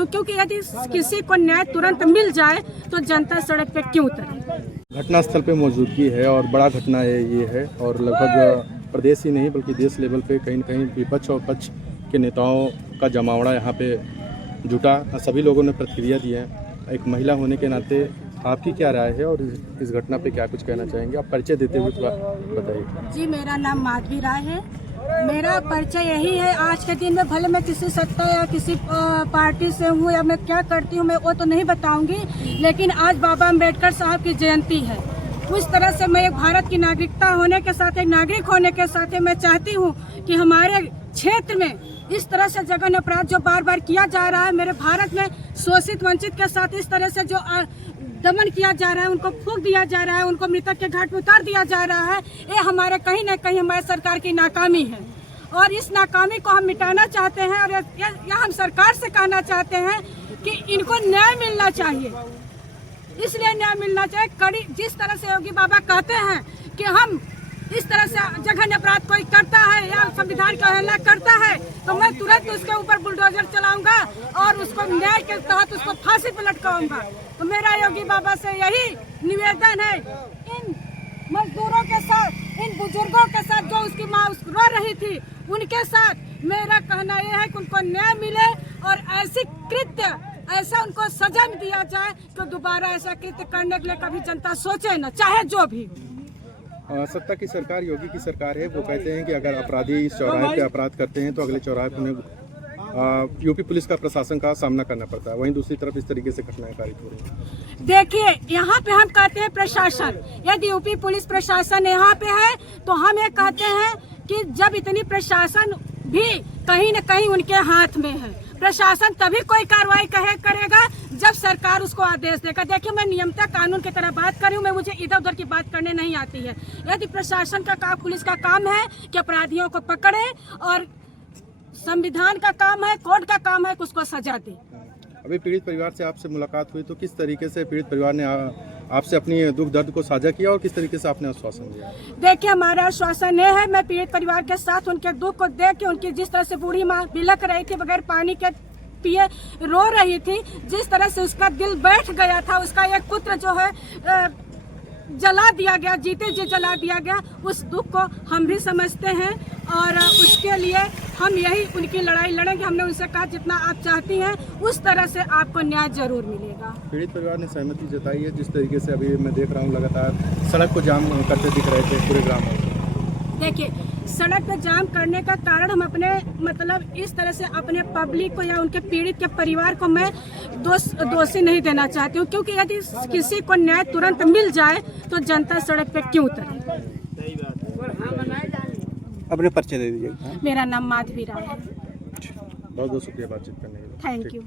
हूँ, क्योंकि यदि किसी को न्याय तुरंत मिल जाए तो जनता सड़क पे क्यों उतरे। घटनास्थल पे मौजूदगी है और बड़ा घटना है ये है, और लगभग प्रदेश ही नहीं बल्कि देश लेवल पे कहीं न कहीं विपक्ष और पक्ष के नेताओं का जमावड़ा यहाँ पे जुटा। सभी लोगों ने प्रतिक्रिया दी है। एक महिला होने के नाते आपकी क्या राय है और इस घटना पे क्या कुछ कहना चाहेंगे? आप परिचय देते हुए थोड़ा बताइए। जी, मेरा नाम माधवी राय है। मेरा परिचय यही है, आज के दिन में भले मैं किसी सत्ता या किसी पार्टी से हूँ या मैं क्या करती हूँ मैं वो तो नहीं बताऊंगी, लेकिन आज बाबा अम्बेडकर साहब की जयंती है। उस तरह से मैं एक भारत की नागरिकता होने के साथ, एक नागरिक होने के साथ मैं चाहती हूँ कि हमारे क्षेत्र में इस तरह से जघन्य अपराध जो बार बार किया जा रहा है, मेरे भारत में शोषित वंचित के साथ इस तरह से जो दमन किया जा रहा है, उनको फूंक दिया जा रहा है, उनको मृतक के घाट पर उतार दिया जा रहा है, ये हमारे कहीं न कहीं हमारे सरकार की नाकामी है। और इस नाकामी को हम मिटाना चाहते हैं और यह हम सरकार से कहना चाहते हैं कि इनको न्याय मिलना चाहिए। इसलिए न्याय मिलना चाहिए। कड़ी जिस तरह से योगी बाबा कहते हैं कि हम इस तरह से जघन्य अपराध कोई करता है या संविधान का अवहेलना करता है तो मैं तुरंत उसके ऊपर बुलडोजर चलाऊंगा और उसको न्याय के तहत उसको फांसी पर लटकाऊंगा। तो मेरा योगी बाबा से यही निवेदन है, इन मजदूरों के साथ, इन बुजुर्गों के साथ जो उसकी माँ रो रही थी, उनके साथ मेरा कहना यह है कि उनको न्याय मिले और ऐसी कृत्य ऐसा उनको सजा दिया जाए तो दोबारा ऐसा कृत्य करने के लिए कभी जनता सोचे न, चाहे जो भी। सत्ता की सरकार योगी की सरकार है। वो कहते हैं कि अगर अपराधी इस चौराहे पे अपराध करते हैं तो अगले चौराहे पर उन्हें यूपी पुलिस का प्रशासन का सामना करना पड़ता है। वहीं दूसरी तरफ इस तरीके से घटनाएं कारित हो रही हैं। देखिए, यहाँ पे हम कहते हैं प्रशासन, यदि यूपी पुलिस प्रशासन यहाँ पे है तो हम ये कहते हैं कि जब इतनी प्रशासन भी कहीं न कहीं उनके हाथ में है, प्रशासन तभी कोई कार्रवाई करेगा जब सरकार उसको आदेश देगा। देखिए, मैं नियमता कानून की तरह बात कर रही हूँ, मैं मुझे इधर उधर की बात करने नहीं आती है। यदि प्रशासन का काम, पुलिस का काम है कि अपराधियों को पकड़े और संविधान का काम है, कोर्ट का काम है कि उसको सजा दे। अभी पीड़ित परिवार से आपसे मुलाकात हुई तो किस तरीके से पीड़ित परिवार ने आपसे अपनी दुख दर्द को साझा किया और किस तरीके से आपने आश्वासन दिया? देखिए, हमारा आश्वासन ये है, मैं पीड़ित परिवार के साथ उनके दुख को देख के, उनकी जिस तरह से बूढ़ी माँ बिलख रही थी, बगैर पानी के पिए रो रही थी, जिस तरह से उसका दिल बैठ गया था, उसका एक पुत्र जो है जला दिया गया, जीते जी जला दिया गया, उस दुख को हम भी समझते हैं और उसके लिए हम यही उनकी लड़ाई लड़ेंगे। हमने उनसे कहा जितना आप चाहती हैं उस तरह से आपको न्याय जरूर मिलेगा। पीड़ित परिवार ने सहमति जताई है। जिस तरीके से अभी मैं देख रहा हूँ लगातार सड़क को जाम करते दिख रहे थे पूरे ग्राम में। देखिए, सड़क पे जाम करने का कारण हम अपने मतलब इस तरह से अपने पब्लिक को या उनके पीड़ित के परिवार को मैं दोषी नहीं देना चाहती हूँ, क्योंकि यदि किसी को न्याय तुरंत मिल जाए तो जनता सड़क पे क्यों उतरे। अपने परिचय दे दीजिए। मेरा नाम माधवी राय है। बहुत बहुत शुक्रिया बातचीत करने के लिए। Thank you.